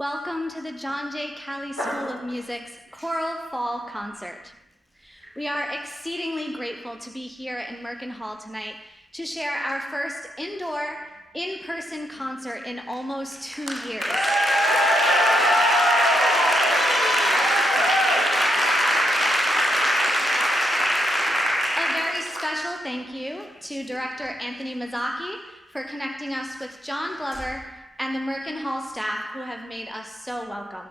Welcome to the John J. Kelly School of Music's Choral Fall Concert. We are exceedingly grateful to be here in Merkin Hall tonight to share our first indoor, in-person concert in almost 2 years. A very special thank you to Director Anthony Mazzocchi for connecting us with John Glover and the Merkin Hall staff who have made us so welcome.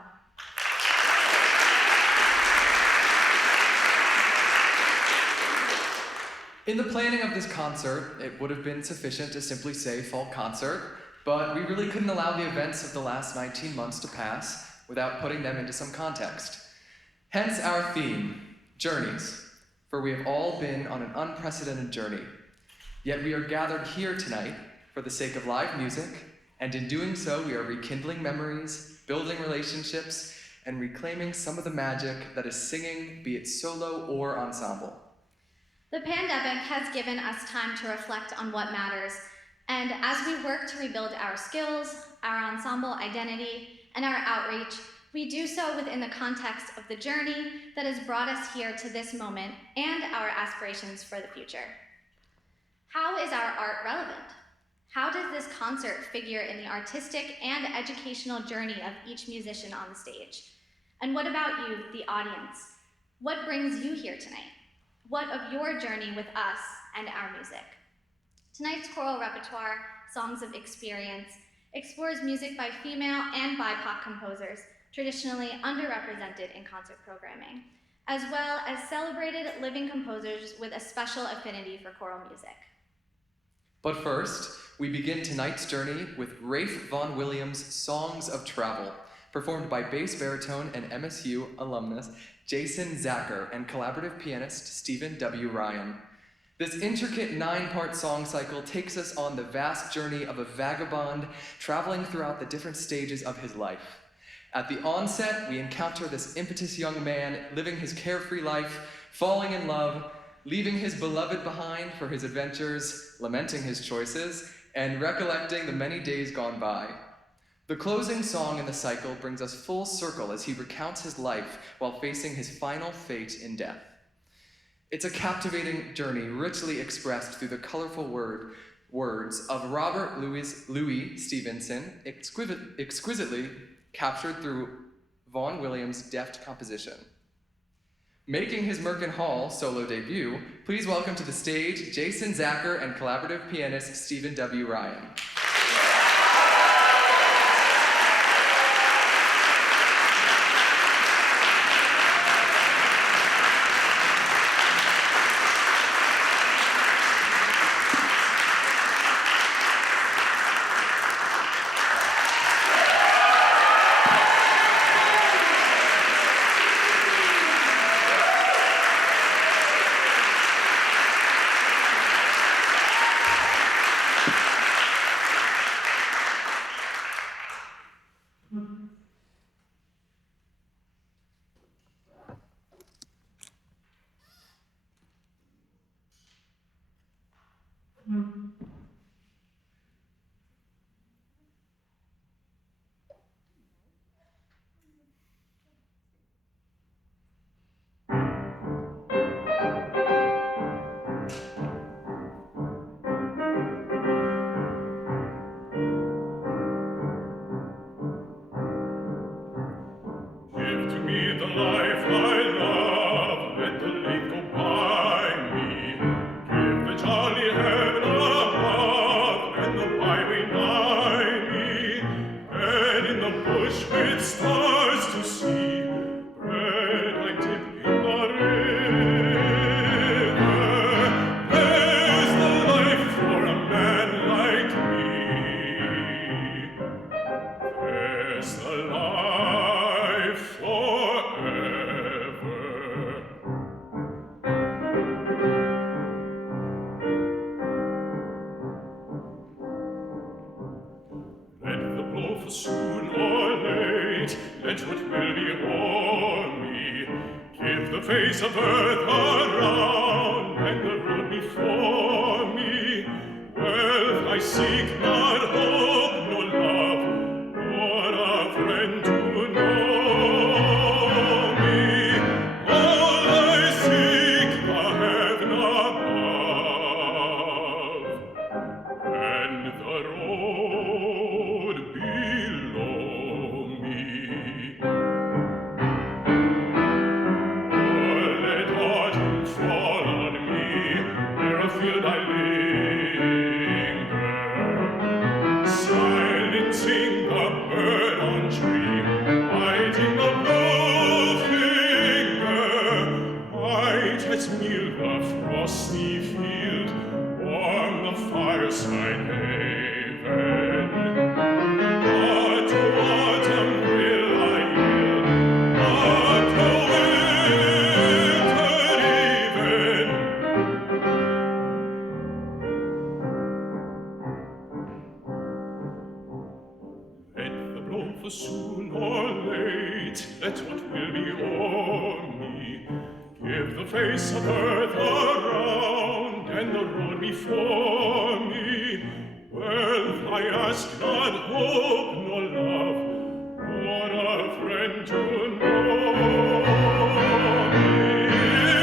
In the planning of this concert, it would have been sufficient to simply say fall concert, but we really couldn't allow the events of the last 19 months to pass without putting them into some context. Hence our theme, journeys, for we have all been on an unprecedented journey. Yet we are gathered here tonight for the sake of live music, and in doing so, we are rekindling memories, building relationships, and reclaiming some of the magic that is singing, be it solo or ensemble. The pandemic has given us time to reflect on what matters, and as we work to rebuild our skills, our ensemble identity, and our outreach, we do so within the context of the journey that has brought us here to this moment and our aspirations for the future. How is our art relevant? How does this concert figure in the artistic and educational journey of each musician on the stage? And what about you, the audience? What brings you here tonight? What of your journey with us and our music? Tonight's choral repertoire, Songs of Experience, explores music by female and BIPOC composers, traditionally underrepresented in concert programming, as well as celebrated living composers with a special affinity for choral music. But first, we begin tonight's journey with Rafe Vaughn Williams' Songs of Travel, performed by bass-baritone and MSU alumnus Jason Zacher and collaborative pianist Stephen W. Ryan. This intricate 9-part song cycle takes us on the vast journey of a vagabond traveling throughout the different stages of his life. At the onset, we encounter this impetuous young man living his carefree life, falling in love, leaving his beloved behind for his adventures, lamenting his choices, and recollecting the many days gone by. The closing song in the cycle brings us full circle as he recounts his life while facing his final fate in death. It's a captivating journey richly expressed through the colorful words of Robert Louis Stevenson, exquisitely captured through Vaughn Williams' deft composition. Making his Merkin Hall solo debut, please welcome to the stage Jason Zacher and collaborative pianist Stephen W. Ryan. I seek not hope, nor love, nor a friend soon or late, let what will be o'er me. Give the face of earth around, and the road before me. Wealth I ask not, hope nor love, nor a friend to know me.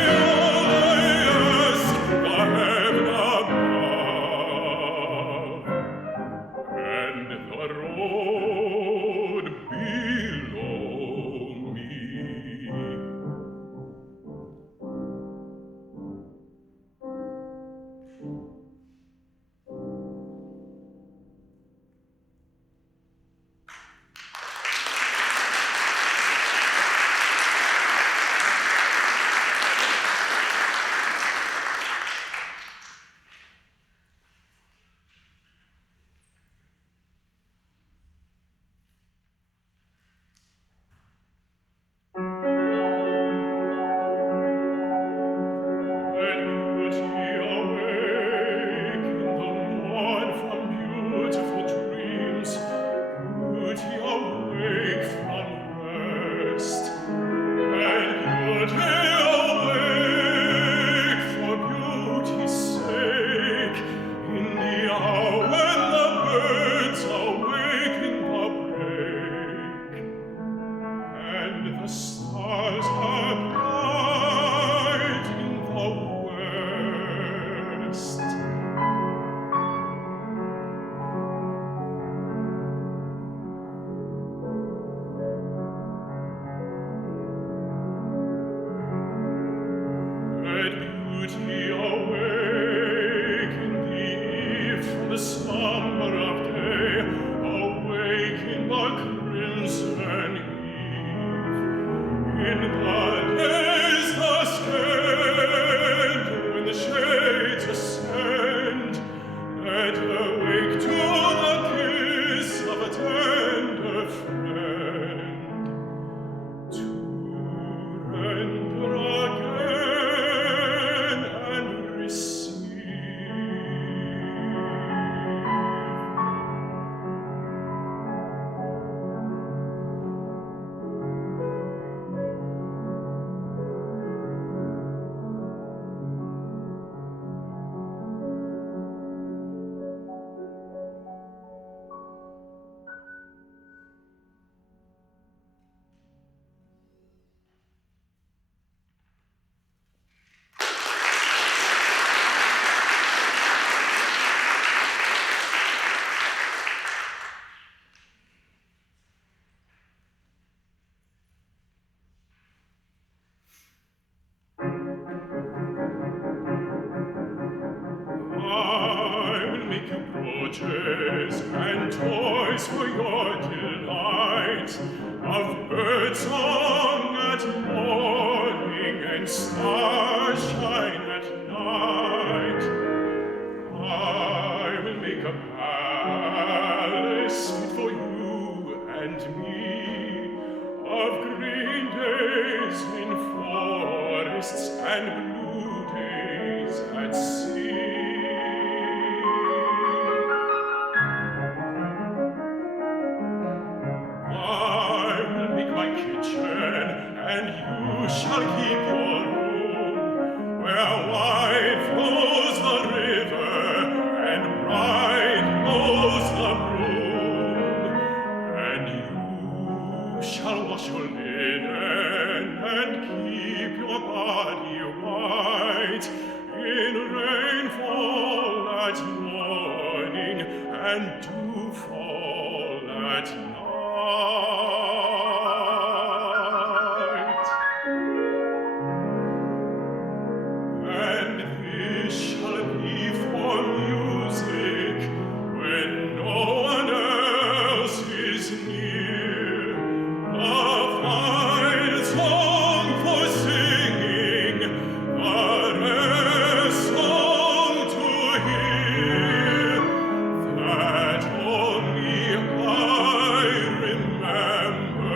All I ask, the heaven above, and the road below me. And toys for your delight, of birdsong at morning and starshine at night. I will make a palace fit for you and me, of green days in forests and blue days at sea. And you shall keep your room, where wide flows the river and bright blows the broom. And you shall wash your linen and keep your body white in rainfall at morning and dewfall at night. Remember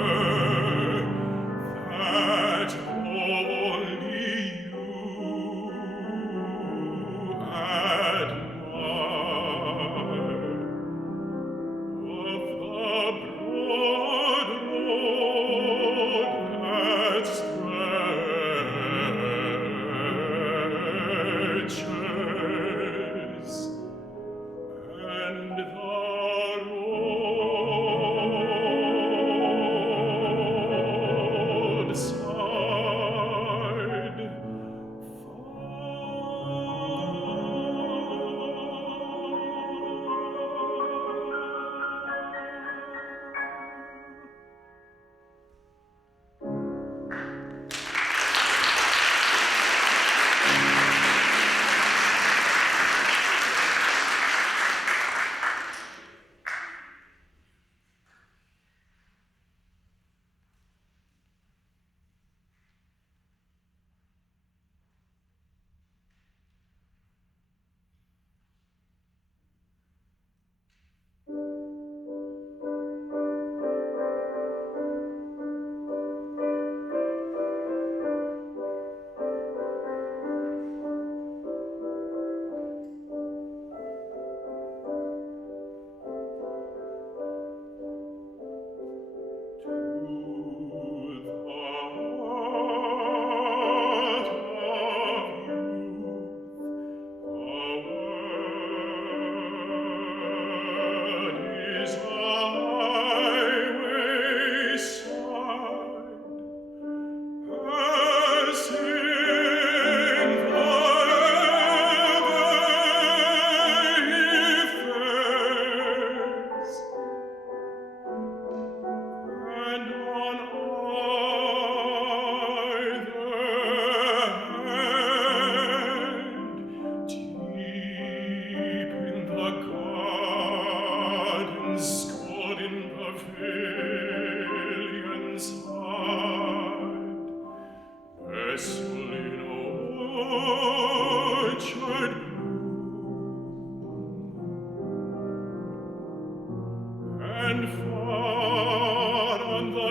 and far on the level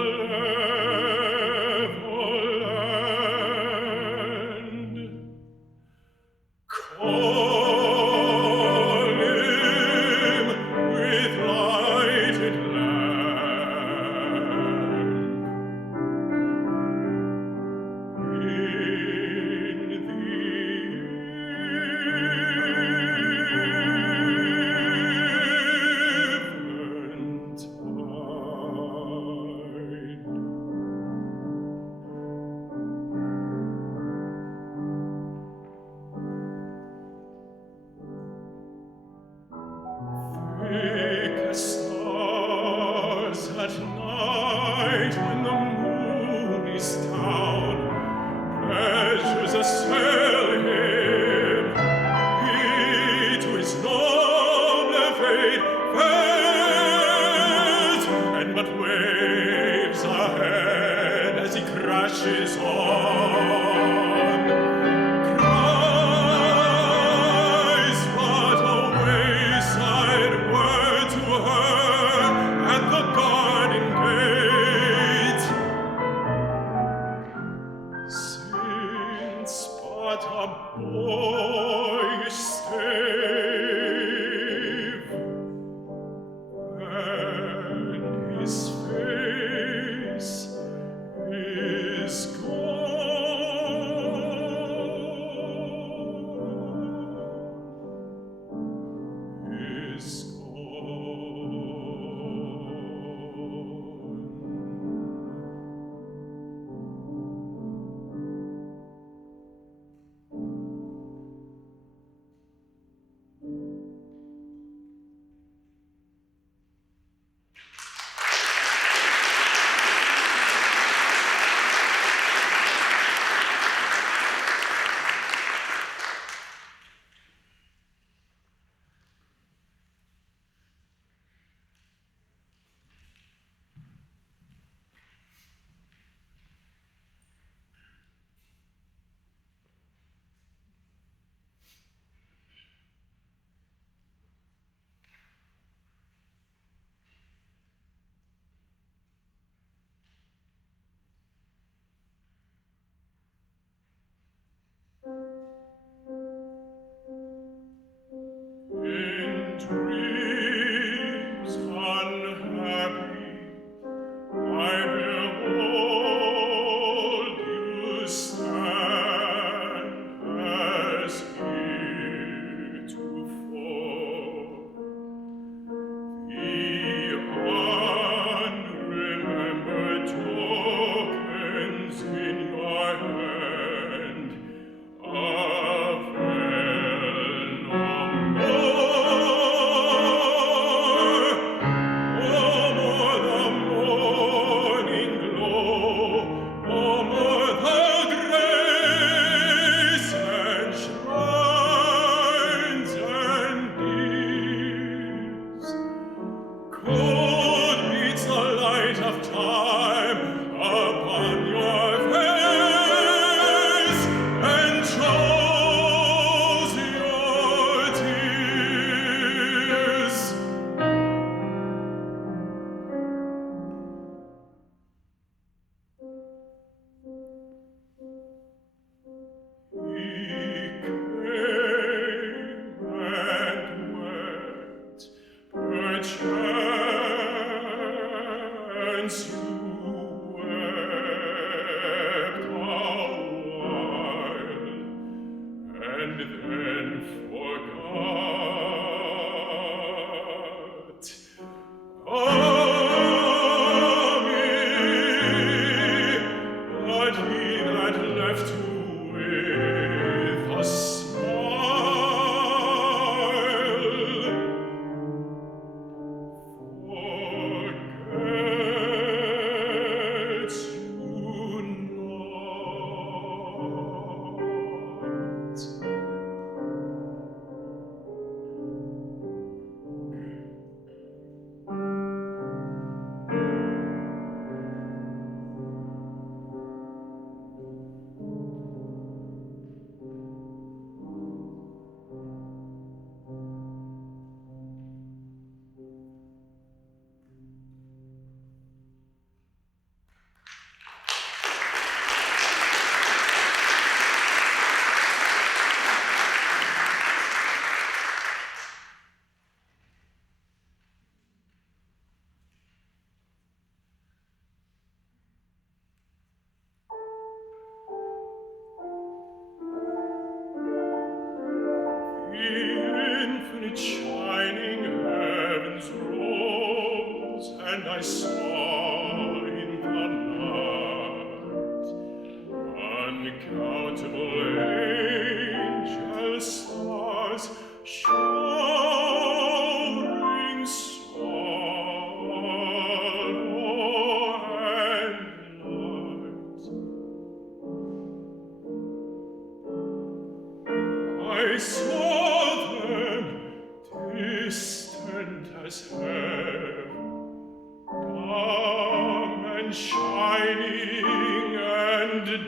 land. Call him with lighted lamp. In the thick as stars at night when the moon is down, pleasures assail him. He to his noble fate fails, and but waves ahead as he crashes on. Cries but a wayside word to her at the garden gate. Since but a boyish stave, and his face is gone, is in dreams unhappy, I behold you stand as heretofore. The unremembered tokens in your hand avail no more. No more the morning glow, no more the grace and shrines and deeds. Cold beats the light of time upon your face and shows your tears. He came and went, perchance you wept awhile, and then forgot. Ah me, but he that left you with a smile forgets you not. and I saw in the night uncountable angel stars showering sorrow and light. I saw them distant as heaven, dumb and shining and dead,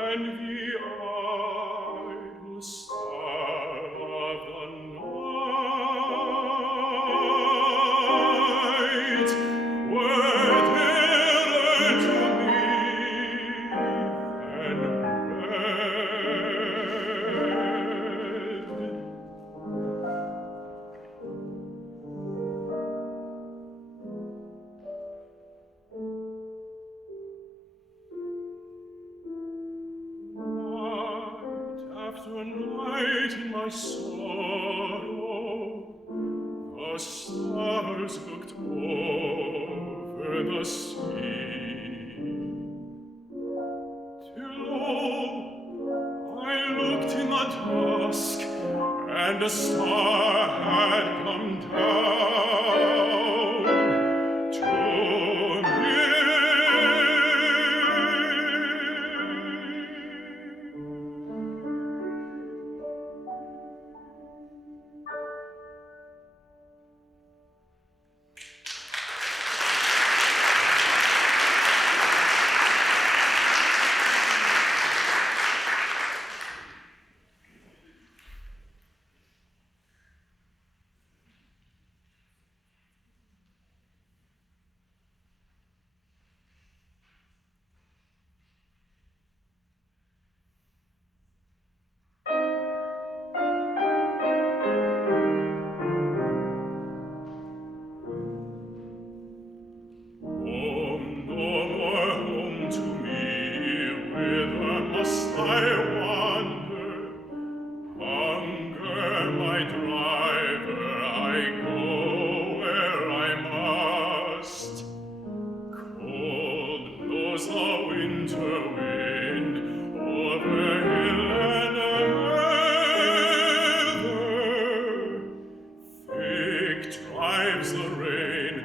and the idle star of the night were dearer to me than bread. Night after night in my sorrow, the stars looked over the sea, till lo, I looked in the dusk, and a star had come down to me. Home, no more home to me, whither must I wander? Hunger, my driver, I go where I must. Cold blows the winter wind over hill and heather. Thick drives the rain,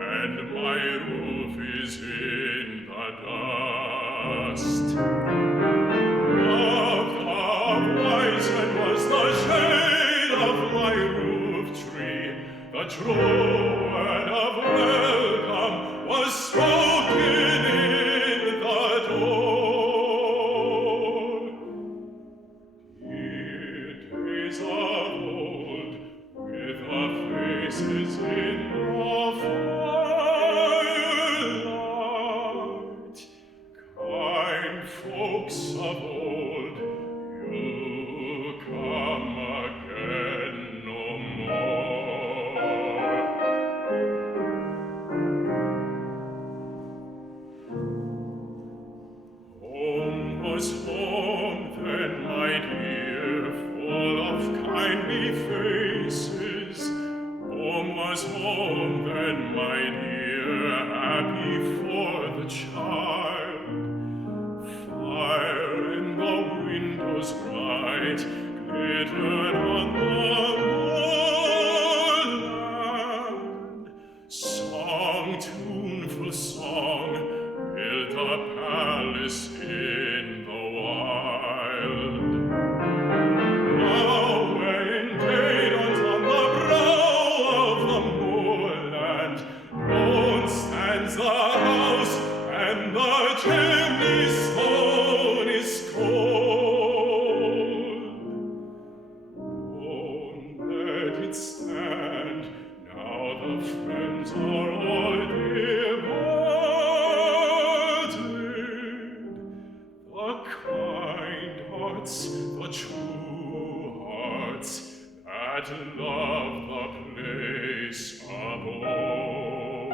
and my roof is in the dust. Loved of Whitehead was the shade of my roof tree. The true word of welcome was spoken in the door. Dear days of old, with the faces in the firelight, kind folks of old, you come again no more. Home was home then, my dear, full of kindly faces. Home was home then, my dear, happy for the child. Fire in the windows bright glittered on the moorland. Song, tuneful song, built a palace in the wild. Now where in day dawns on the brow of the moorland, lone stands the house, and the chimney stone is cold. Lone let it stand, now the friends are all departed. The kind hearts, the true hearts, that love the place of old.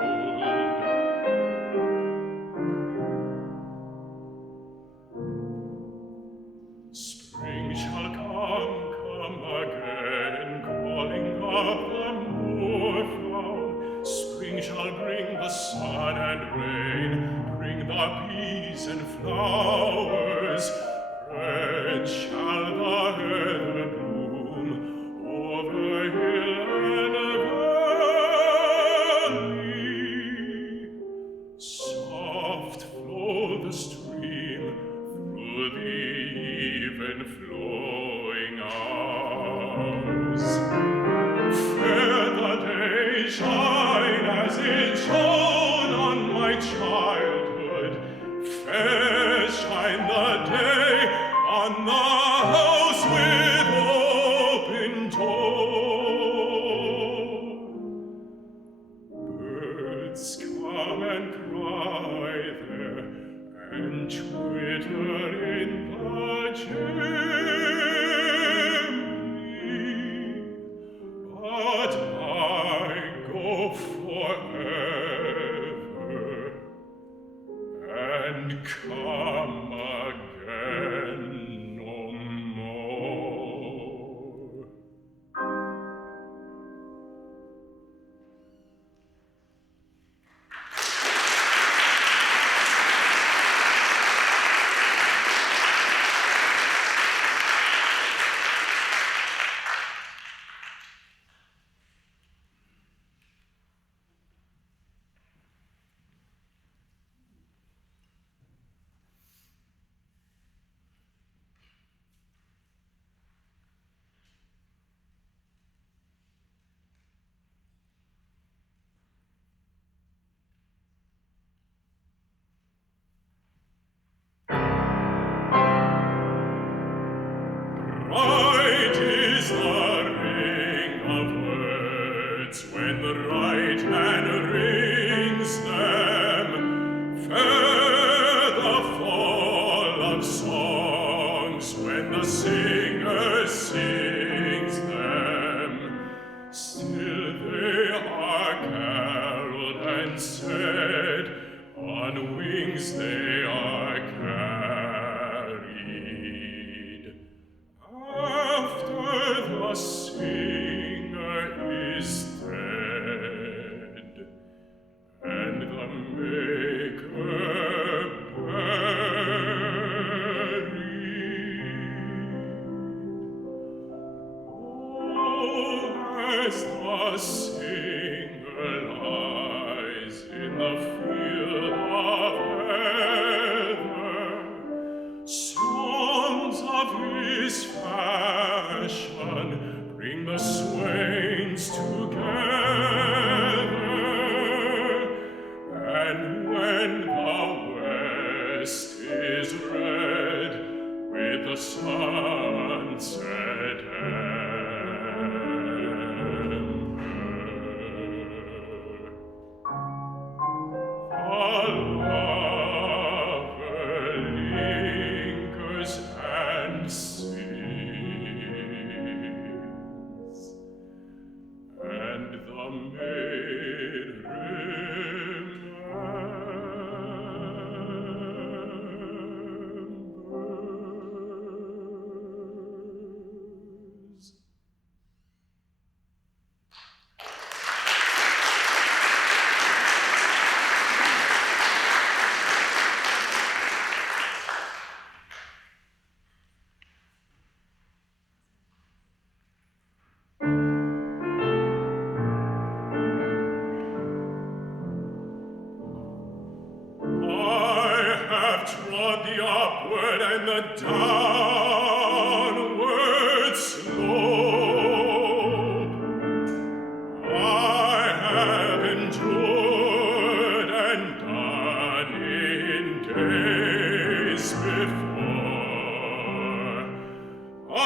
Spring shall come again, calling up the moon. spring shall bring the sun and rain, bring the peas and flowers. Red shall the heather bloom over hill and valley. Soft flow the stream through the even flowing hours. Fair the day shine as it shone on my childhood. Fair shine the day on the house with open door. Birds come and cry there and twitter in the chimney, but I go forever and come again no more. Right is the ring of words when the right hand rings them. Fair the fall of songs when the singer sings them. Still they are caroled and said, on wings they are carried. After the singer is dead, and the maker buried. Oh, as the singer lies in the field of heather, songs of his fashion bring the swains together, and when the west is red with the sunset ember, the lover lingers and sings, and the maid remembers. I have trod the upward and the downward slope. I have endured and done in days before. I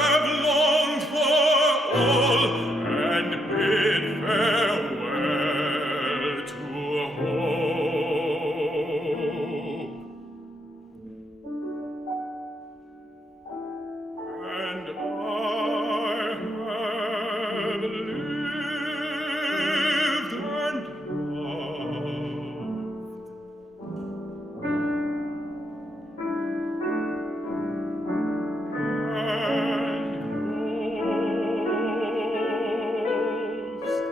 have longed for all and bid farewell to hope. And I have lived and loved. And closed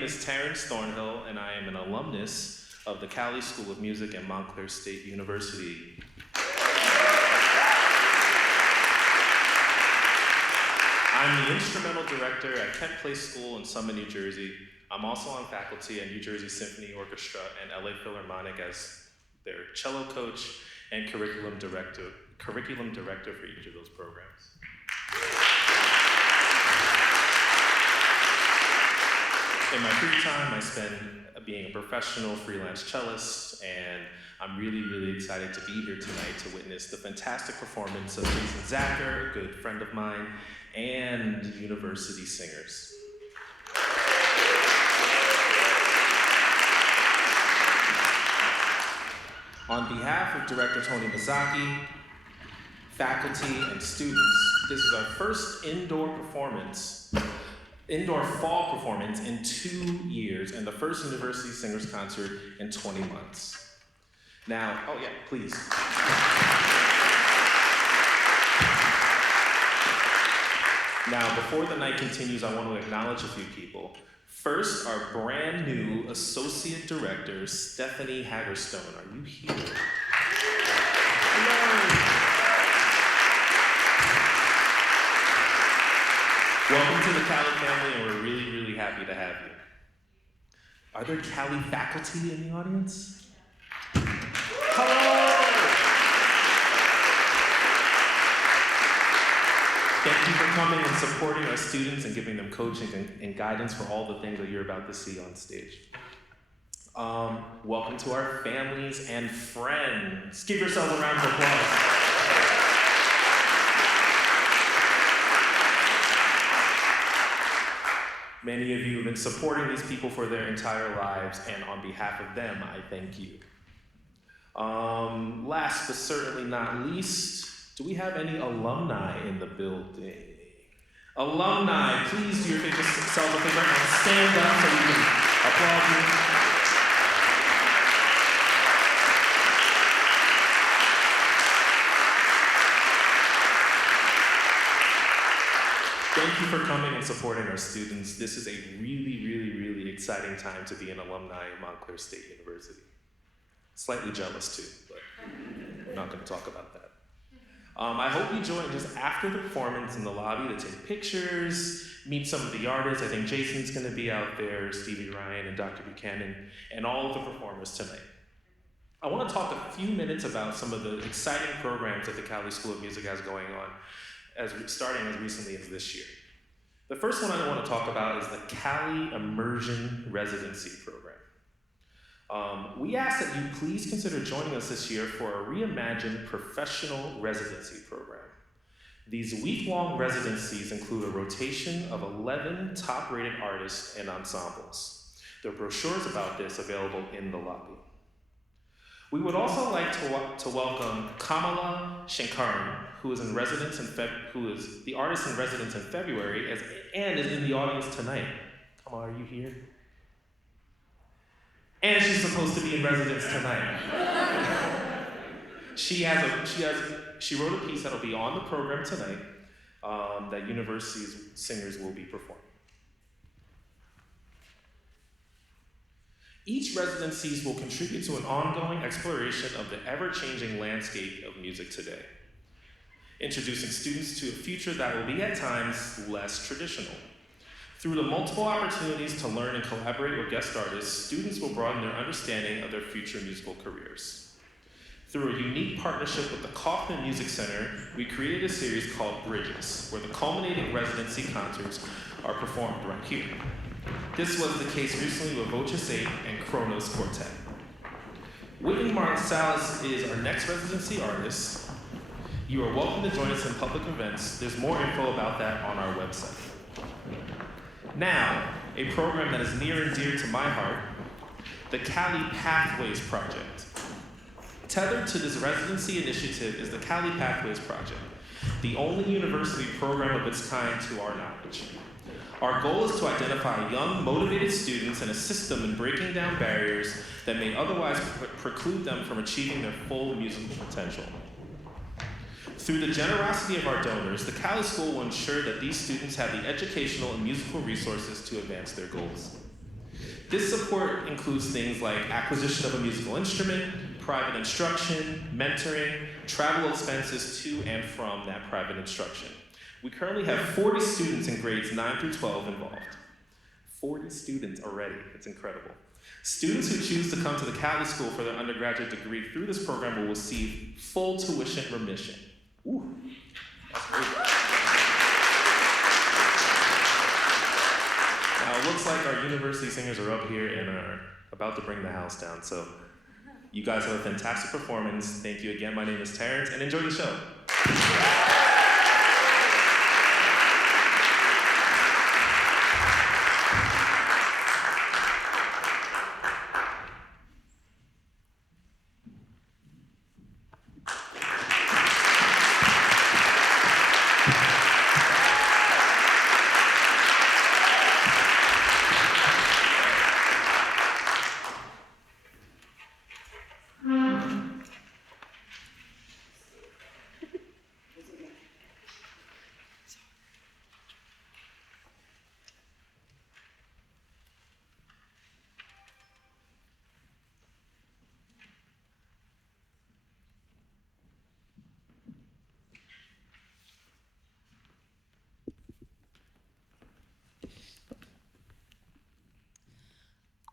name is Terrence Thornhill, and I am an alumnus of the Cali School of Music at Montclair State University. I'm the instrumental director at Kent Place School in Summit, New Jersey. I'm also on faculty at New Jersey Symphony Orchestra and LA Philharmonic as their cello coach and curriculum director for each of those programs. In my free time, I spend being a professional freelance cellist, and I'm really, really excited to be here tonight to witness the fantastic performance of Jason Zacher, a good friend of mine, and university singers. On behalf of Director Tony Mazzocchi, faculty, and students, this is our first indoor fall performance in 2 years, and the first University Singers Concert in 20 months. Now, oh yeah, please. Now, before the night continues, I want to acknowledge a few people. First, our brand new Associate Director, Stephanie Hagerstone. Are you here? Hello. Welcome to the Cali family, and we're really, really happy to have you. Are there Cali faculty in the audience? Hello! Thank you for coming and supporting our students and giving them coaching and guidance for all the things that you're about to see on stage. Welcome to our families and friends. Give yourselves a round of applause. Many of you have been supporting these people for their entire lives, and on behalf of them, I thank you. Last but certainly not least, do we have any alumni in the building? Alumni, please do yourselves a favor and stand up so we can applaud you. Thank you for coming and supporting our students. This is a really, really, really exciting time to be an alumni at Montclair State University. Slightly jealous too, but we're not going to talk about that. I hope you join just after the performance in the lobby to take pictures, meet some of the artists. I think Jason's going to be out there, Stevie Ryan and Dr. Buchanan, and all of the performers tonight. I want to talk a few minutes about some of the exciting programs that the Cali School of Music has going on, starting as recently as this year. The first one I want to talk about is the Cali Immersion Residency Program. We ask that you please consider joining us this year for a reimagined professional residency program. These week-long residencies include a rotation of 11 top-rated artists and ensembles. There are brochures about this available in the lobby. We would also like to welcome Kamala Shankaran, who is the artist in residence in February and is in the audience tonight. Kamala, are you here? And she's supposed to be in residence tonight. She wrote a piece that'll be on the program tonight that university's singers will be performing. Each residencies will contribute to an ongoing exploration of the ever-changing landscape of music today, introducing students to a future that will be at times less traditional. Through the multiple opportunities to learn and collaborate with guest artists, students will broaden their understanding of their future musical careers. Through a unique partnership with the Kaufman Music Center, we created a series called Bridges, where the culminating residency concerts are performed right here. This was the case recently with Voces 8 and Kronos Quartet. Whitney Marsalis is our next residency artist. You are welcome to join us in public events. There's more info about that on our website. Now, a program that is near and dear to my heart, the Cali Pathways Project. Tethered to this residency initiative is the Cali Pathways Project, the only university program of its kind to our knowledge. Our goal is to identify young, motivated students and assist them in breaking down barriers that may otherwise preclude them from achieving their full musical potential. Through the generosity of our donors, the Cali School will ensure that these students have the educational and musical resources to advance their goals. This support includes things like acquisition of a musical instrument, private instruction, mentoring, travel expenses to and from that private instruction. We currently have 40 students in grades 9 through 12 involved. 40 students already, it's incredible. Students who choose to come to the Cali School for their undergraduate degree through this program will receive full tuition remission. Ooh, that's great. Now, it looks like our university singers are up here and are about to bring the house down, so you guys have a fantastic performance. Thank you again. My name is Terrence, and enjoy the show.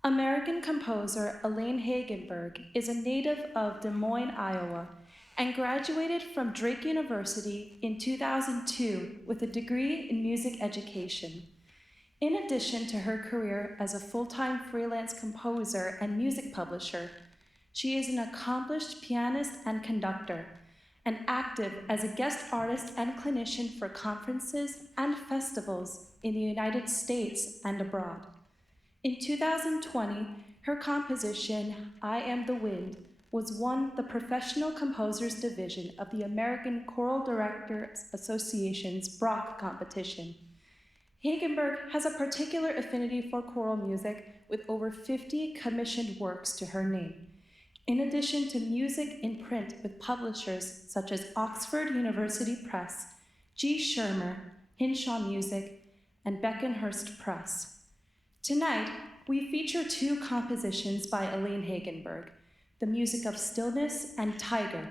American composer Elaine Hagenberg is a native of Des Moines, Iowa, and graduated from Drake University in 2002 with a degree in music education. In addition to her career as a full-time freelance composer and music publisher, she is an accomplished pianist and conductor, and active as a guest artist and clinician for conferences and festivals in the United States and abroad. In 2020, her composition, I Am the Wind, was won the Professional Composers Division of the American Choral Directors Association's Brock competition. Hagenberg has a particular affinity for choral music with over 50 commissioned works to her name, in addition to music in print with publishers such as Oxford University Press, G. Schirmer, Hinshaw Music, and Beckenhurst Press. Tonight, we feature two compositions by Elaine Hagenberg, The Music of Stillness and Tiger,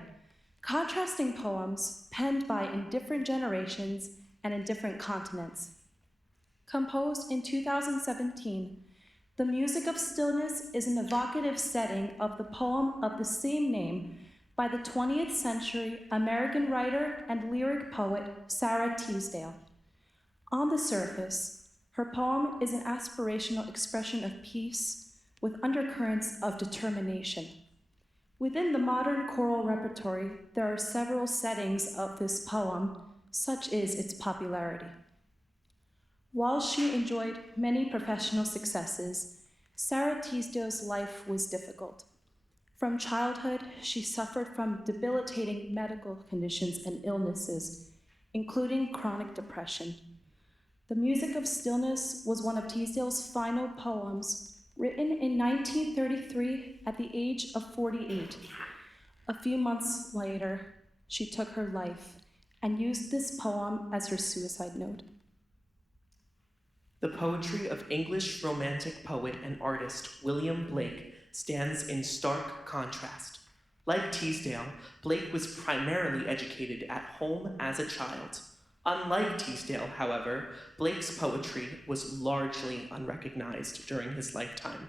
contrasting poems penned by in different generations and in different continents. Composed in 2017, The Music of Stillness is an evocative setting of the poem of the same name by the 20th century American writer and lyric poet Sarah Teasdale. On the surface, her poem is an aspirational expression of peace with undercurrents of determination. Within the modern choral repertory, there are several settings of this poem, such is its popularity. While she enjoyed many professional successes, Sarah Teasdale's life was difficult. From childhood, she suffered from debilitating medical conditions and illnesses, including chronic depression. The Music of Stillness was one of Teasdale's final poems, written in 1933 at the age of 48. A few months later, she took her life and used this poem as her suicide note. The poetry of English Romantic poet and artist William Blake stands in stark contrast. Like Teasdale, Blake was primarily educated at home as a child. Unlike Teasdale, however, Blake's poetry was largely unrecognized during his lifetime.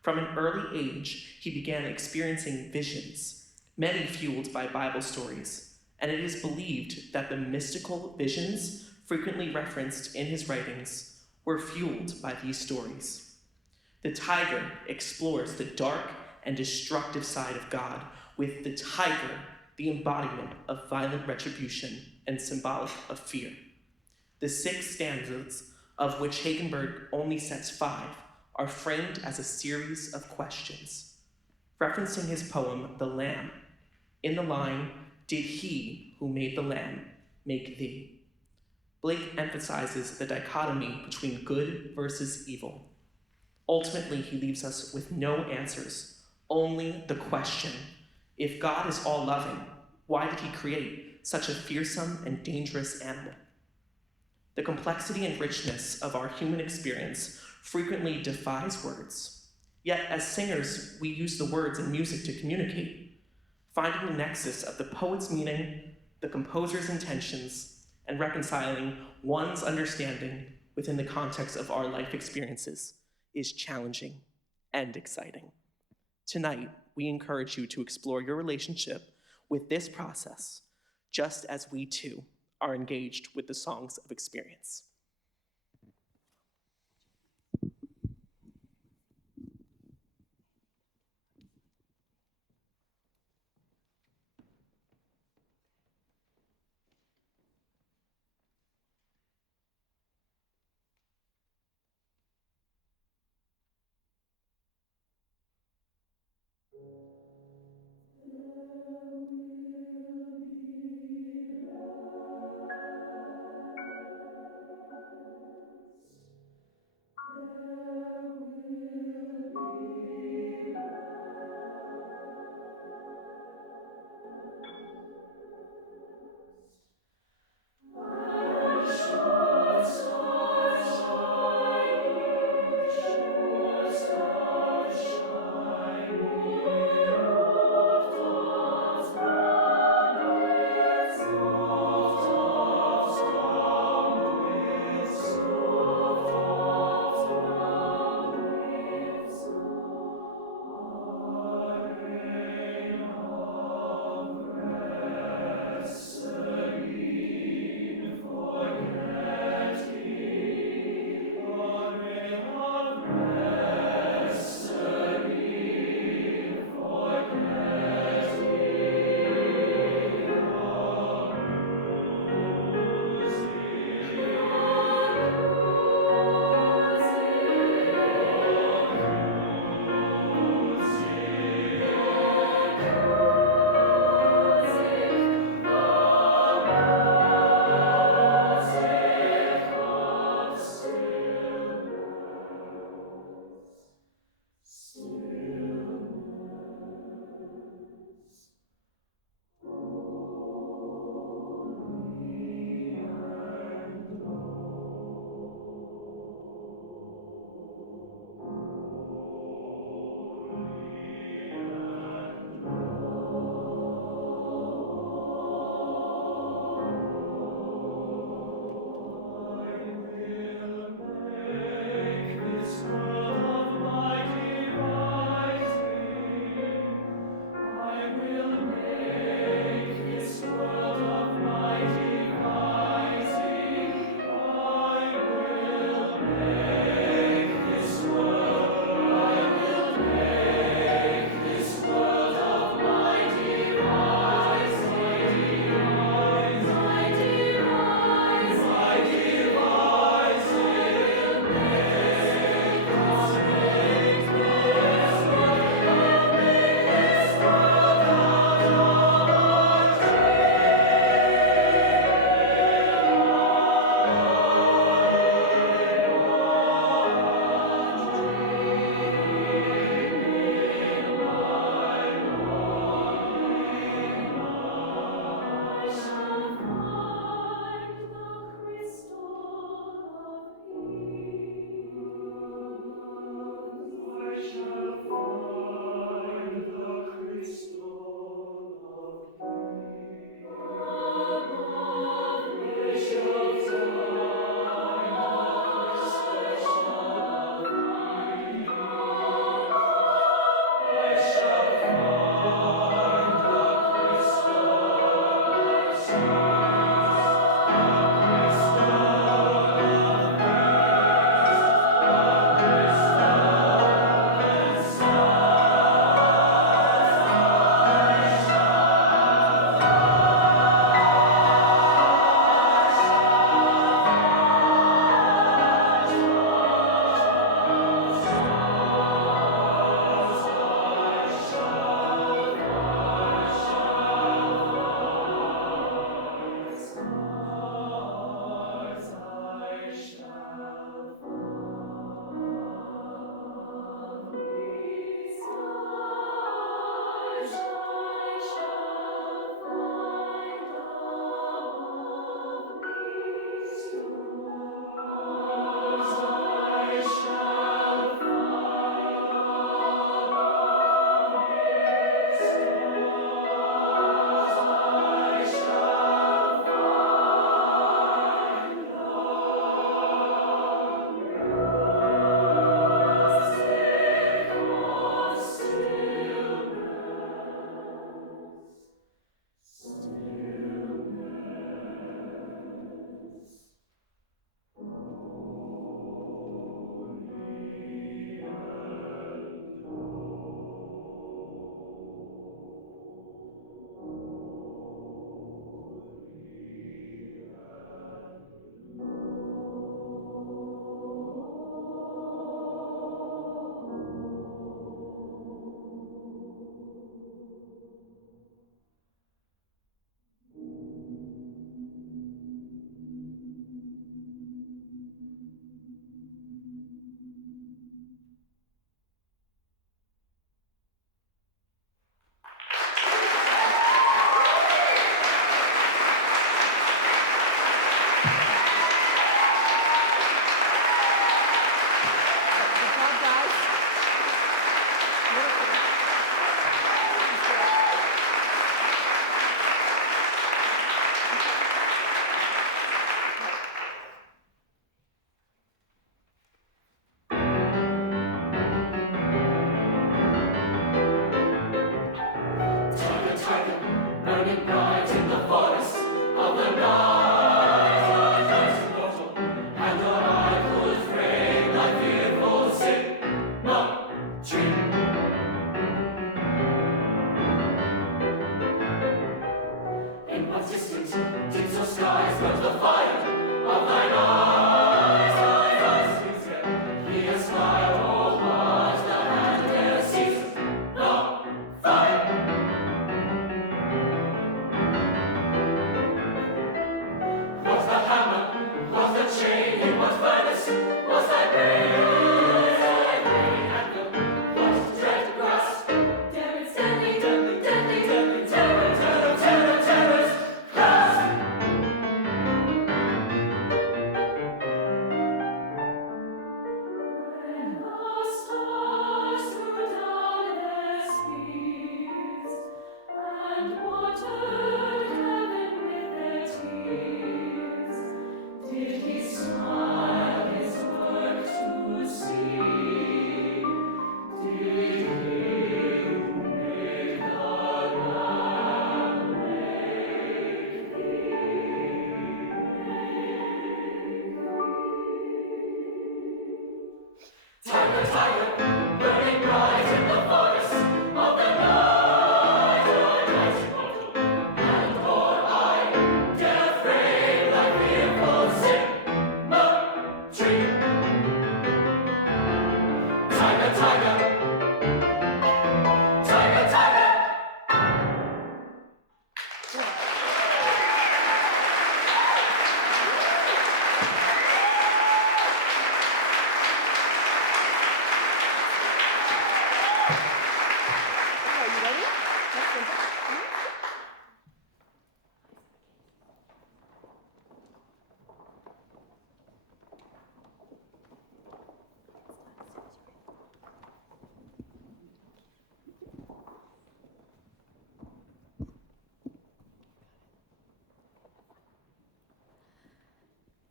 From an early age, he began experiencing visions, many fueled by Bible stories, and it is believed that the mystical visions frequently referenced in his writings were fueled by these stories. The Tiger explores the dark and destructive side of God, with the tiger the embodiment of violent retribution and symbolic of fear. The 6 stanzas, of which Hagenberg only sets 5, are framed as a series of questions. Referencing his poem, The Lamb, in the line, "Did he who made the lamb make thee?" Blake emphasizes the dichotomy between good versus evil. Ultimately, he leaves us with no answers, only the question: if God is all-loving, why did he create such a fearsome and dangerous animal? The complexity and richness of our human experience frequently defies words. Yet as singers, we use the words in music to communicate, finding the nexus of the poet's meaning, the composer's intentions, and reconciling one's understanding within the context of our life experiences is challenging and exciting. Tonight, we encourage you to explore your relationship with this process, just as we too are engaged with the songs of experience. Shall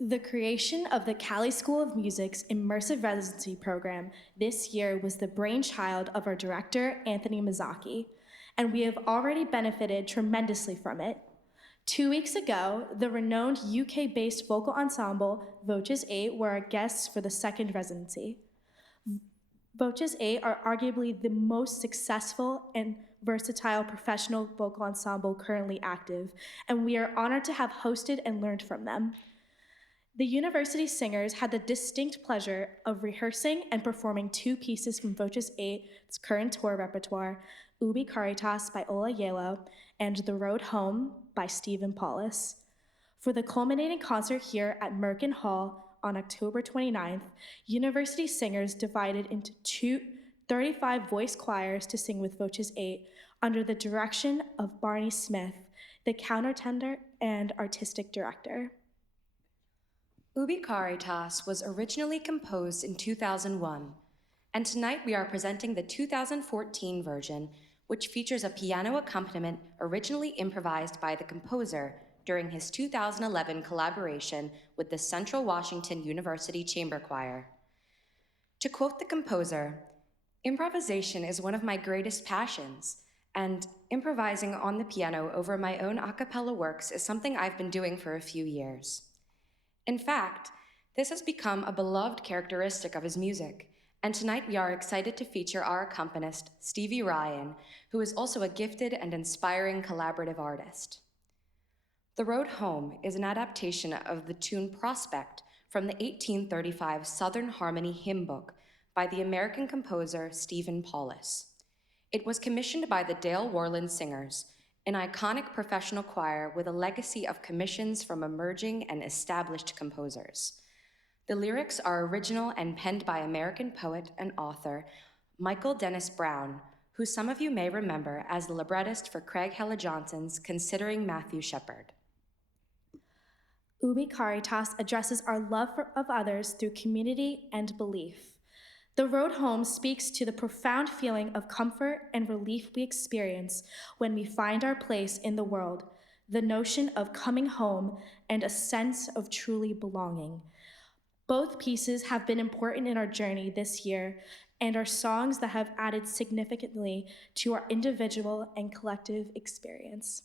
The creation of the Cali School of Music's immersive residency program this year was the brainchild of our director, Anthony Mazzocchi, and we have already benefited tremendously from it. 2 weeks ago, the renowned UK-based vocal ensemble Voces 8 were our guests for the second residency. Voces 8 are arguably the most successful and versatile professional vocal ensemble currently active, and we are honored to have hosted and learned from them. The university singers had the distinct pleasure of rehearsing and performing 2 pieces from Voces 8's current tour repertoire, Ubi Caritas by Ola Yelo and The Road Home by Stephen Paulus. For the culminating concert here at Merkin Hall on October 29th, university singers divided into 35 voice choirs to sing with Voces 8 under the direction of Barney Smith, the countertenor and artistic director. Ubi Caritas was originally composed in 2001, and tonight we are presenting the 2014 version, which features a piano accompaniment originally improvised by the composer during his 2011 collaboration with the Central Washington University Chamber Choir. To quote the composer, "Improvisation is one of my greatest passions, and improvising on the piano over my own a cappella works is something I've been doing for a few years." In fact, this has become a beloved characteristic of his music, and tonight we are excited to feature our accompanist, Stevie Ryan, who is also a gifted and inspiring collaborative artist. The Road Home is an adaptation of the tune Prospect from the 1835 Southern Harmony hymn book by the American composer Stephen Paulus. It was commissioned by the Dale Worland Singers, an iconic professional choir with a legacy of commissions from emerging and established composers. The lyrics are original and penned by American poet and author Michael Dennis Brown, who some of you may remember as the librettist for Craig Hella Johnson's Considering Matthew Shepard. Ubi Caritas addresses our love of others through community and belief. The Road Home speaks to the profound feeling of comfort and relief we experience when we find our place in the world, the notion of coming home, and a sense of truly belonging. Both pieces have been important in our journey this year and are songs that have added significantly to our individual and collective experience.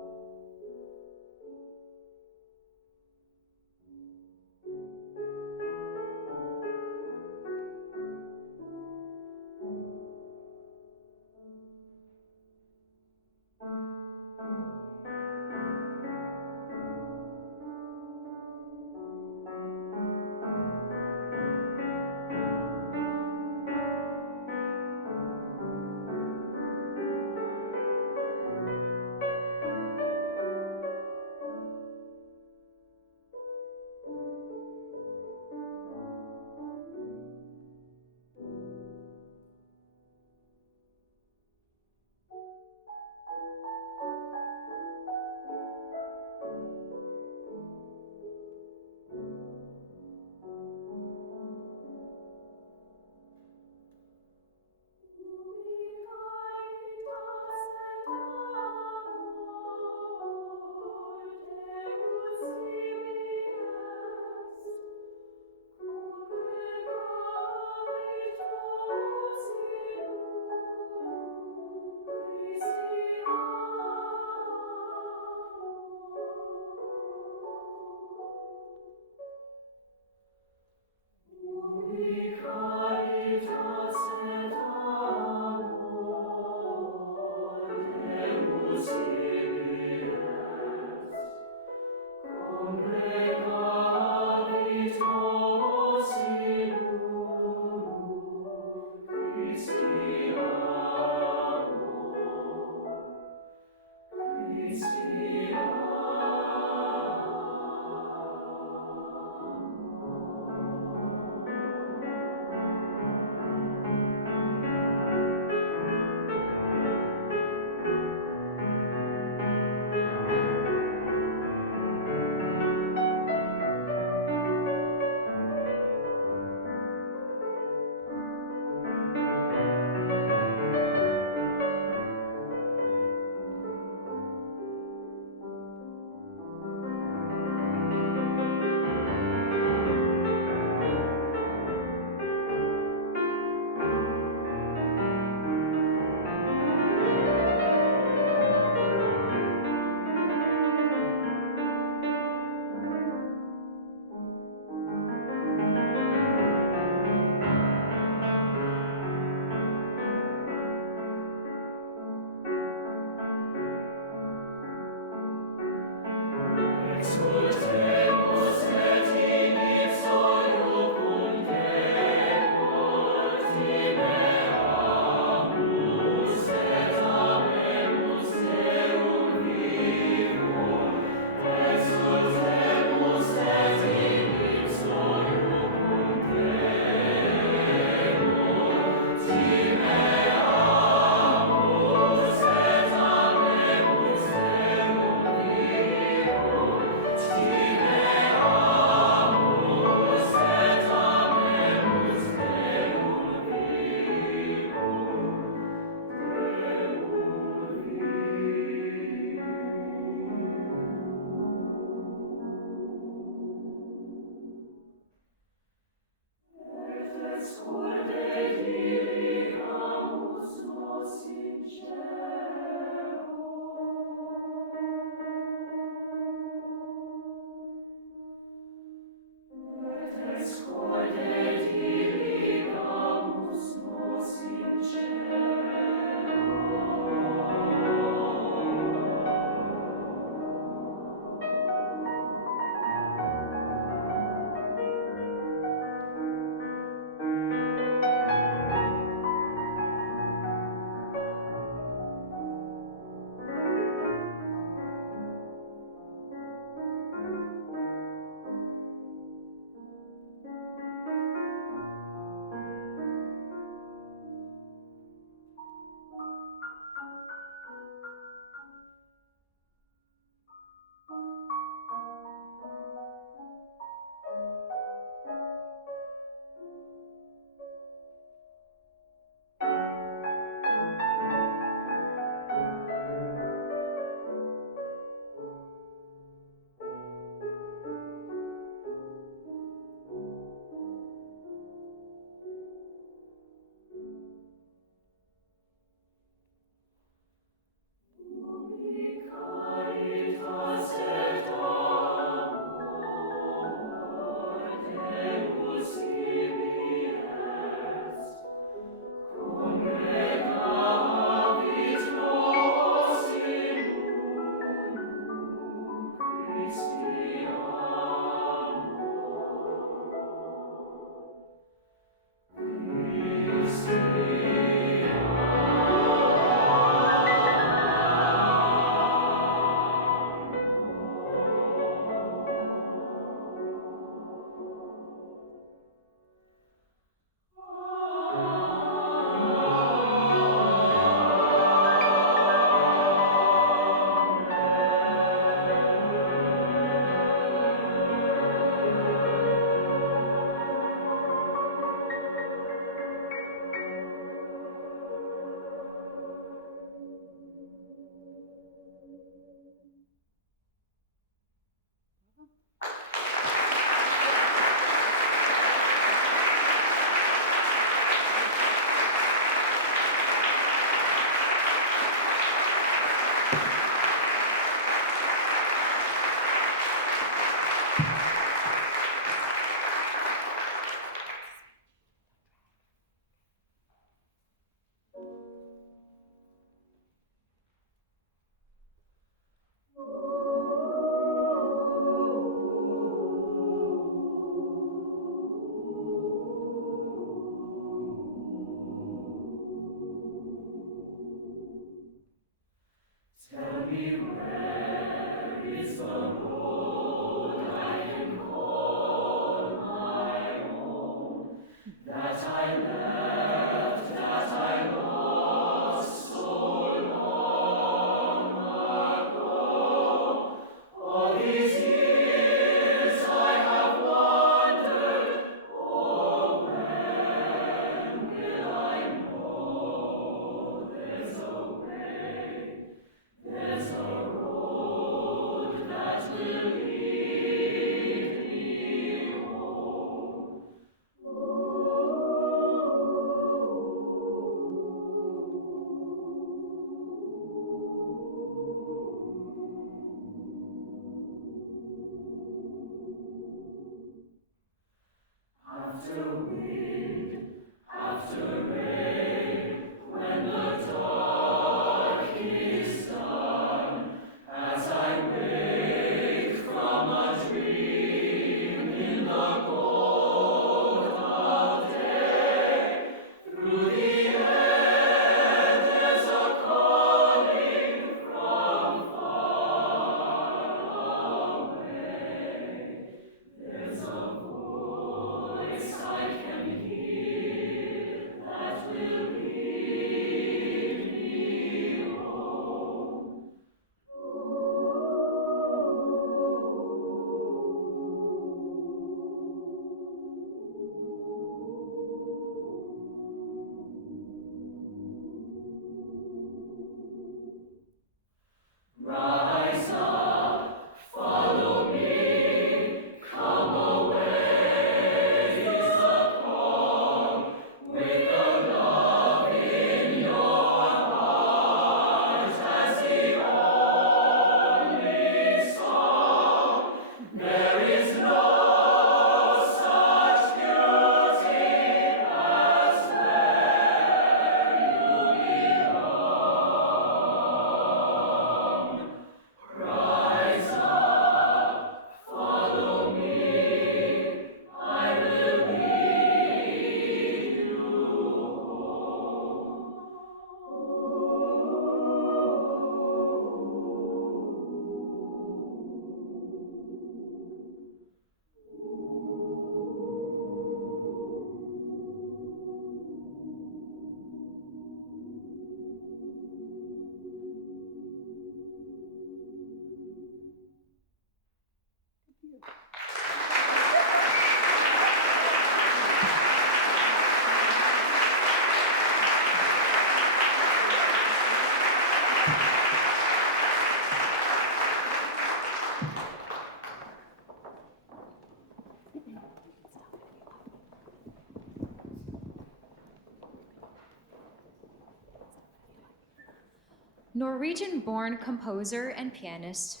Norwegian-born composer and pianist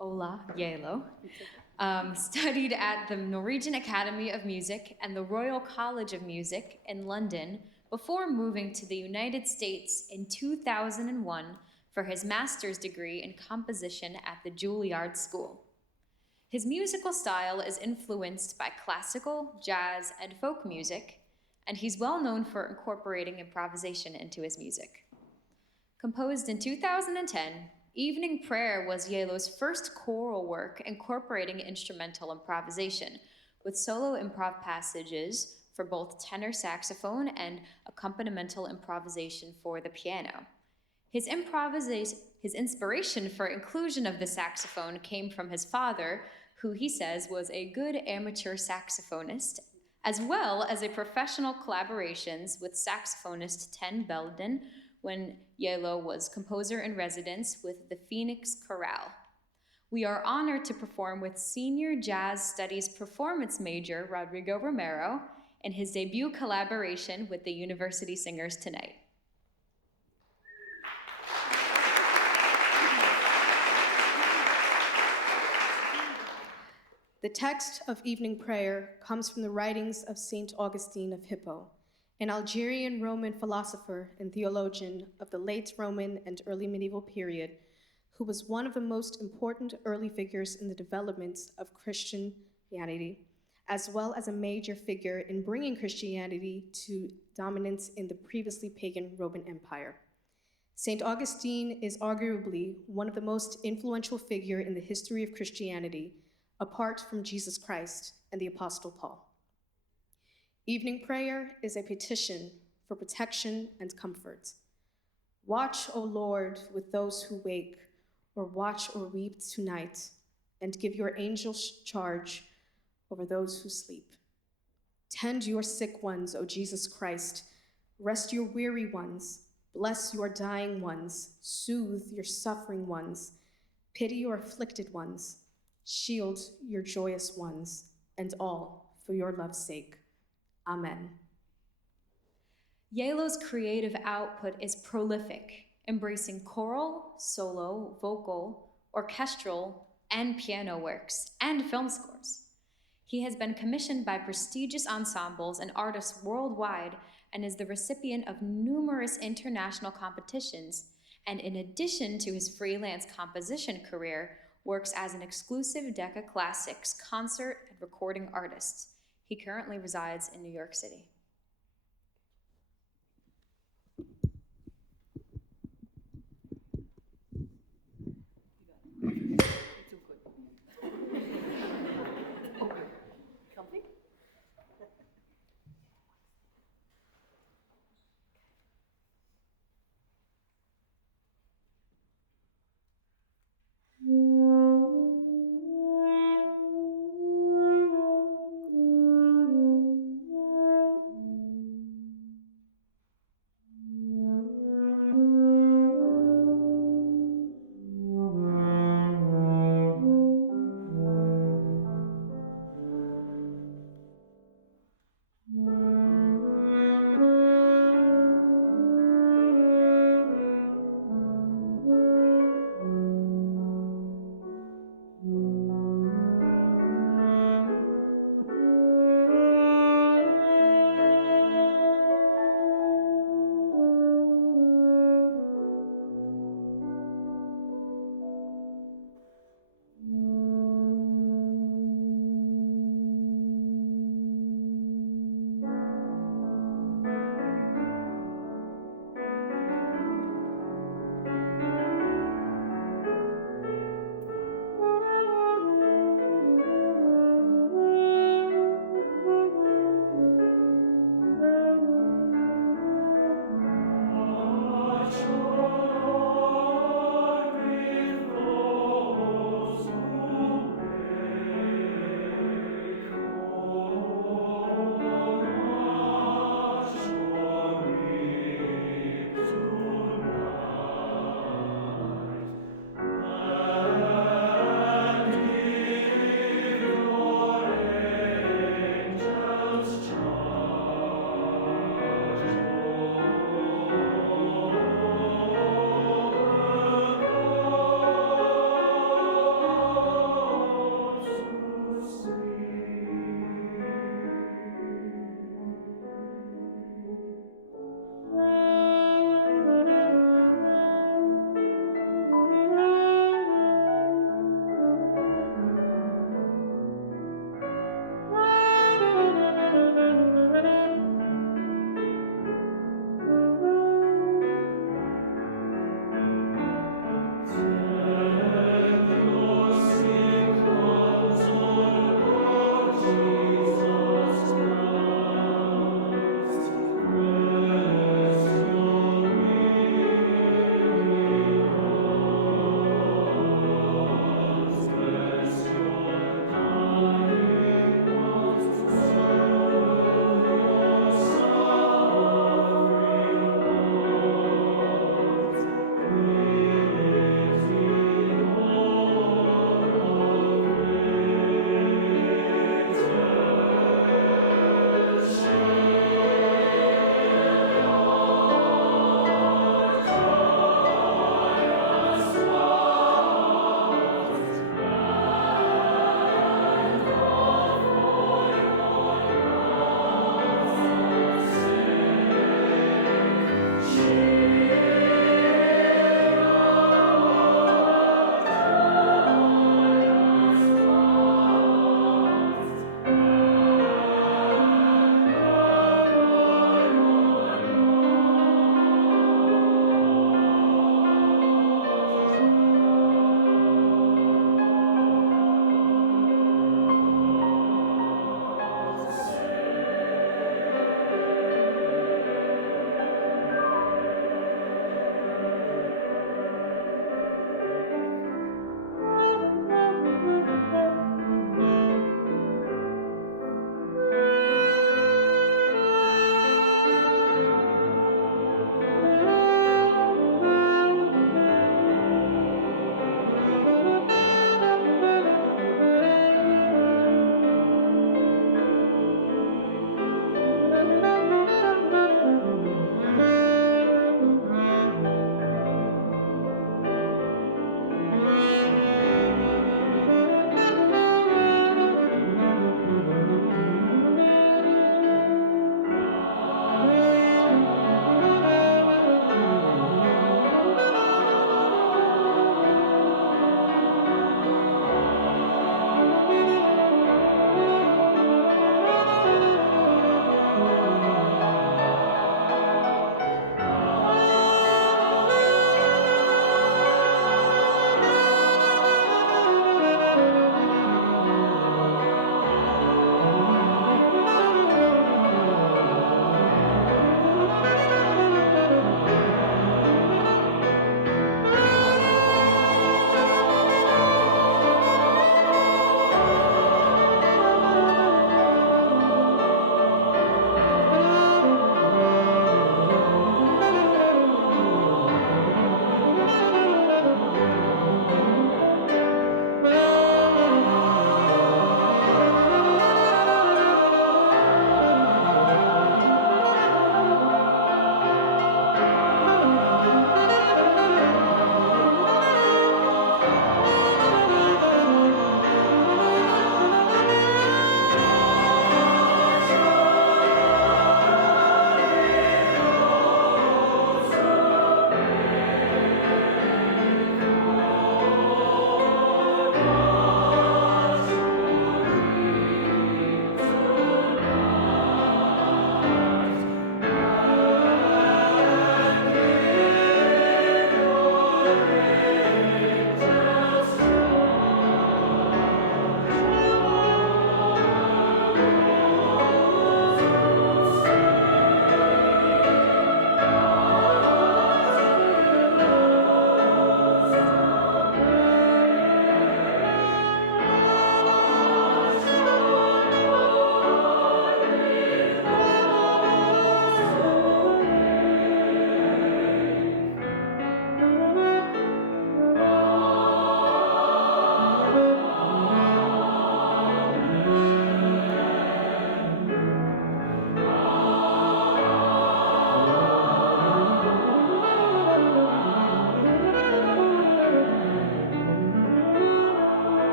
Ola Yelo studied at the Norwegian Academy of Music and the Royal College of Music in London before moving to the United States in 2001 for his master's degree in composition at the Juilliard School. His musical style is influenced by classical, jazz, and folk music, and he's well known for incorporating improvisation into his music. Composed in 2010, Evening Prayer was Yelo's first choral work incorporating instrumental improvisation, with solo improv passages for both tenor saxophone and accompanimental improvisation for the piano. His inspiration for inclusion of the saxophone came from his father, who he says was a good amateur saxophonist, as well as a professional collaborations with saxophonist Ten Belden when Yelo was composer in residence with the Phoenix Chorale. We are honored to perform with Senior Jazz Studies performance major Rodrigo Romero in his debut collaboration with the University Singers tonight. The text of Evening Prayer comes from the writings of Saint Augustine of Hippo, an Algerian Roman philosopher and theologian of the late Roman and early medieval period, who was one of the most important early figures in the development of Christianity, as well as a major figure in bringing Christianity to dominance in the previously pagan Roman Empire. Saint Augustine is arguably one of the most influential figures in the history of Christianity, apart from Jesus Christ and the Apostle Paul. Evening prayer is a petition for protection and comfort. Watch, O Lord, with those who wake, or watch or weep tonight, and give your angels charge over those who sleep. Tend your sick ones, O Jesus Christ. Rest your weary ones. Bless your dying ones. Soothe your suffering ones. Pity your afflicted ones. Shield your joyous ones, and all for your love's sake. Amen. Yelo's creative output is prolific, embracing choral, solo, vocal, orchestral, and piano works, and film scores. He has been commissioned by prestigious ensembles and artists worldwide and is the recipient of numerous international competitions, and in addition to his freelance composition career, works as an exclusive Decca Classics concert and recording artist. He currently resides in New York City.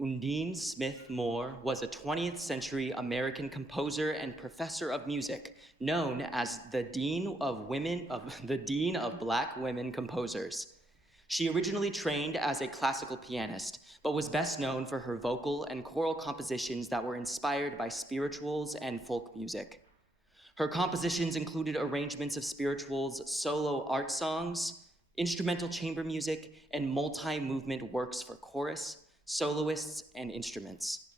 Undine Smith Moore was a 20th century American composer and professor of music, known as the Dean of Black Women Composers. She originally trained as a classical pianist, but was best known for her vocal and choral compositions that were inspired by spirituals and folk music. Her compositions included arrangements of spirituals, solo art songs, instrumental chamber music, and multi-movement works for chorus, soloists, and instruments.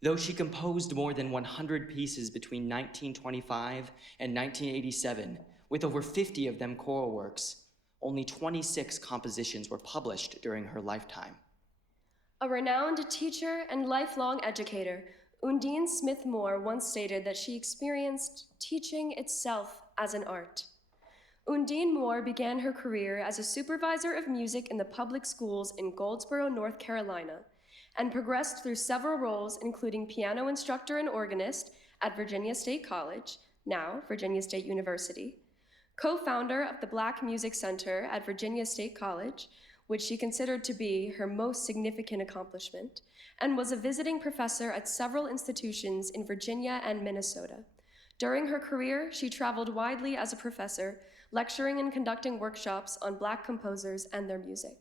Though she composed more than 100 pieces between 1925 and 1987, with over 50 of them choral works, only 26 compositions were published during her lifetime. A renowned teacher and lifelong educator, Undine Smith Moore once stated that she experienced teaching itself as an art. Undine Moore began her career as a supervisor of music in the public schools in Goldsboro, North Carolina, and progressed through several roles, including piano instructor and organist at Virginia State College, now Virginia State University, co-founder of the Black Music Center at Virginia State College, which she considered to be her most significant accomplishment, and was a visiting professor at several institutions in Virginia and Minnesota. During her career, she traveled widely as a professor, lecturing and conducting workshops on Black composers and their music.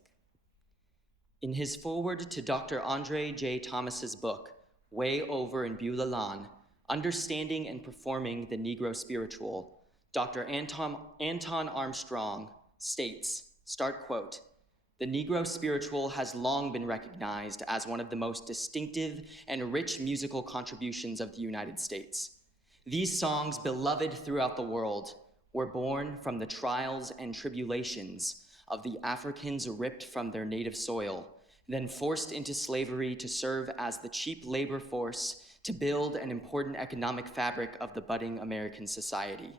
In his foreword to Dr. Andre J. Thomas's book, Way Over in Beulah Lawn, Understanding and Performing the Negro Spiritual, Dr. Anton Armstrong states, start quote, "The Negro spiritual has long been recognized as one of the most distinctive and rich musical contributions of the United States. These songs, beloved throughout the world, were born from the trials and tribulations of the Africans ripped from their native soil, then forced into slavery to serve as the cheap labor force to build an important economic fabric of the budding American society.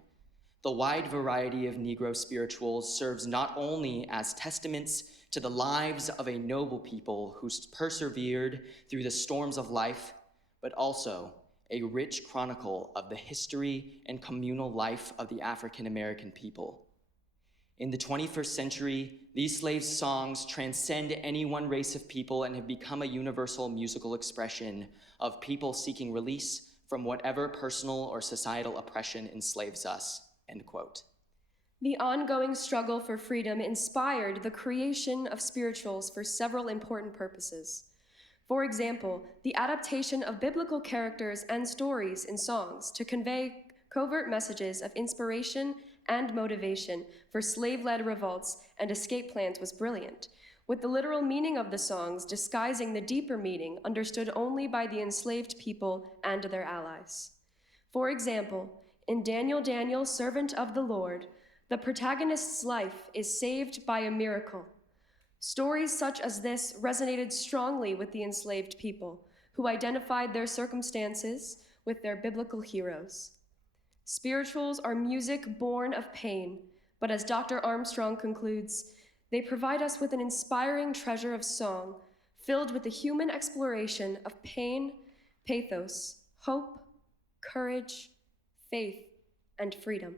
The wide variety of Negro spirituals serves not only as testaments to the lives of a noble people who persevered through the storms of life, but also a rich chronicle of the history and communal life of the African American people. In the 21st century, these slave songs transcend any one race of people and have become a universal musical expression of people seeking release from whatever personal or societal oppression enslaves us," end quote. The ongoing struggle for freedom inspired the creation of spirituals for several important purposes. For example, the adaptation of biblical characters and stories in songs to convey covert messages of inspiration and motivation for slave-led revolts and escape plans was brilliant, with the literal meaning of the songs disguising the deeper meaning understood only by the enslaved people and their allies. For example, in Daniel, Daniel, Servant of the Lord, the protagonist's life is saved by a miracle. Stories such as this resonated strongly with the enslaved people, who identified their circumstances with their biblical heroes. Spirituals are music born of pain, but as Dr. Armstrong concludes, they provide us with an inspiring treasure of song, filled with the human exploration of pain, pathos, hope, courage, faith, and freedom.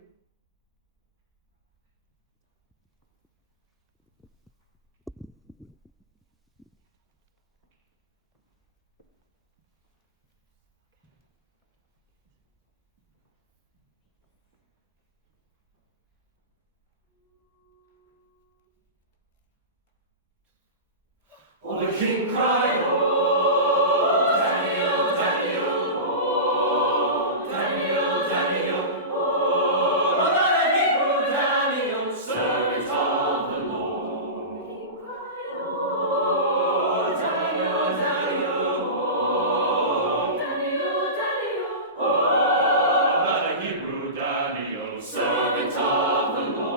Oh, the king cried, oh, Daniel, Daniel, oh, Daniel, Daniel, oh, the Hebrew Daniel, servant of the Lord. Oh, Daniel, Daniel, oh, Daniel, Daniel, oh, the Hebrew Daniel, servant of the Lord.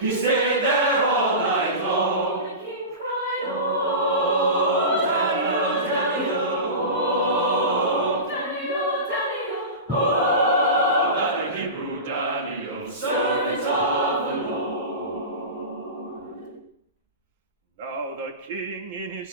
He stayed there all night long. The king cried, oh, Daniel, Daniel, oh, Daniel, Daniel, oh, that Hebrew Daniel, servant of the Lord. Now the king in his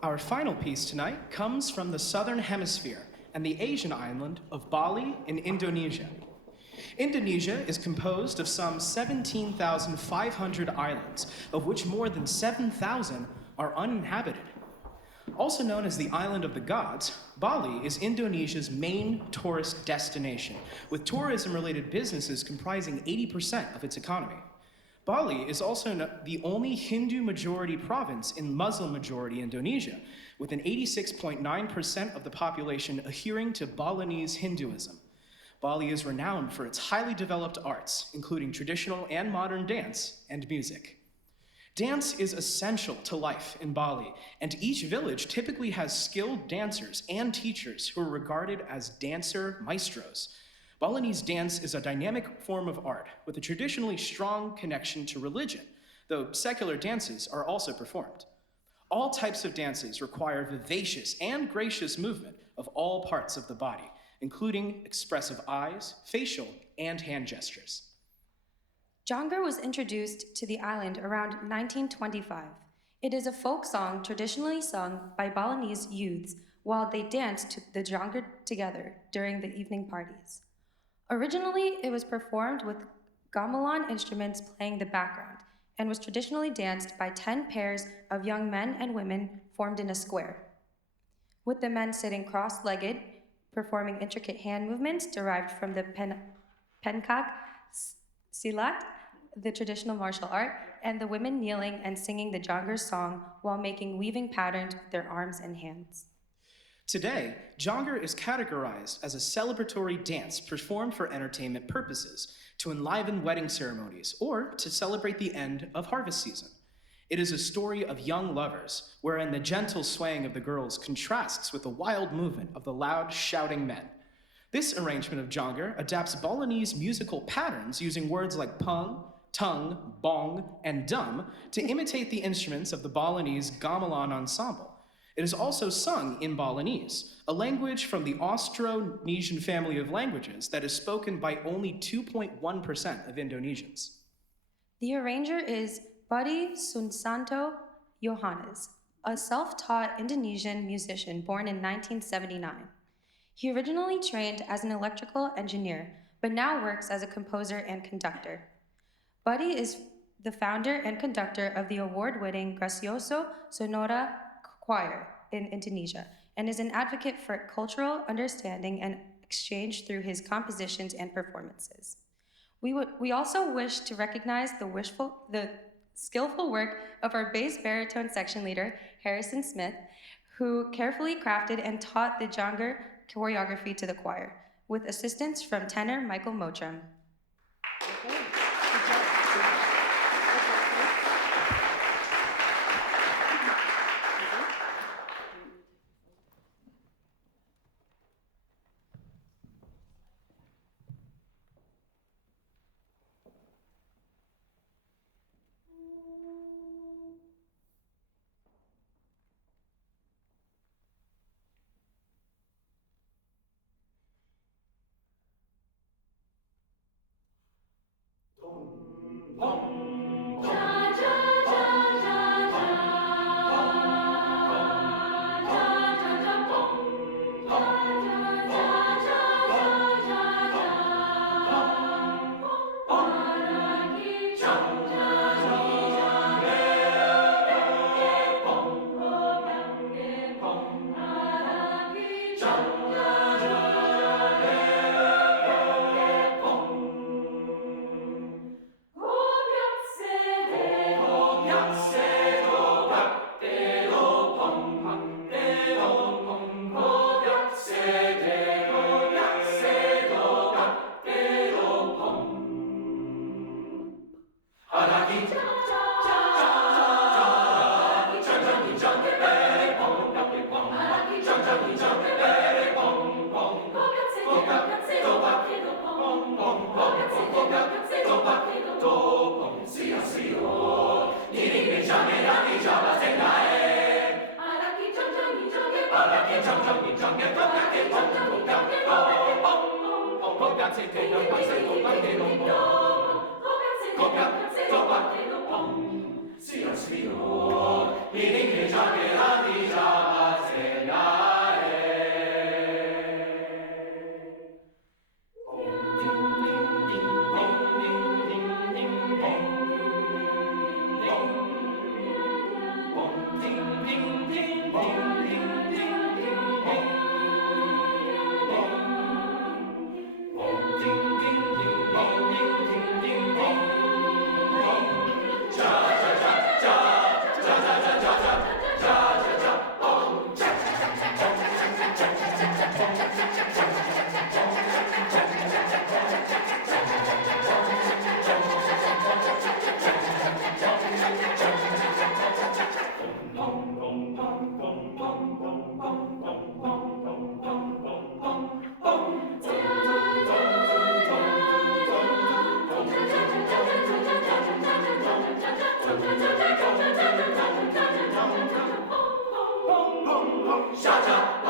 Our final piece tonight comes from the Southern Hemisphere and the Asian island of Bali in Indonesia. Indonesia is composed of some 17,500 islands, of which more than 7,000 are uninhabited. Also known as the Island of the Gods, Bali is Indonesia's main tourist destination, with tourism-related businesses comprising 80% of its economy. Bali is also the only Hindu-majority province in Muslim-majority Indonesia, with an 86.9% of the population adhering to Balinese Hinduism. Bali is renowned for its highly developed arts, including traditional and modern dance and music. Dance is essential to life in Bali, and each village typically has skilled dancers and teachers who are regarded as dancer maestros. Balinese dance is a dynamic form of art with a traditionally strong connection to religion, though secular dances are also performed. All types of dances require vivacious and gracious movement of all parts of the body, including expressive eyes, facial, and hand gestures. Jongar was introduced to the island around 1925. It is a folk song traditionally sung by Balinese youths while they dance to the jongar together during the evening parties. Originally, it was performed with gamelan instruments playing the background and was traditionally danced by 10 pairs of young men and women formed in a square, with the men sitting cross-legged, performing intricate hand movements derived from the pencak silat, the traditional martial art, and the women kneeling and singing the jongar song while making weaving patterns with their arms and hands. Today, jongar is categorized as a celebratory dance performed for entertainment purposes, to enliven wedding ceremonies, or to celebrate the end of harvest season. It is a story of young lovers, wherein the gentle swaying of the girls contrasts with the wild movement of the loud, shouting men. This arrangement of jongar adapts Balinese musical patterns using words like pung, tung, bong, and dum to imitate the instruments of the Balinese gamelan ensemble. It is also sung in Balinese, a language from the Austronesian family of languages that is spoken by only 2.1% of Indonesians. The arranger is Buddy Sunsanto Yohanes, a self-taught Indonesian musician born in 1979. He originally trained as an electrical engineer, but now works as a composer and conductor. Buddy is the founder and conductor of the award-winning Gracioso Sonora Choir in Indonesia, and is an advocate for cultural understanding and exchange through his compositions and performances. We also wish to recognize the skillful work of our bass-baritone section leader, Harrison Smith, who carefully crafted and taught the jongar choreography to the choir, with assistance from tenor Michael Motram. Signor, shut up,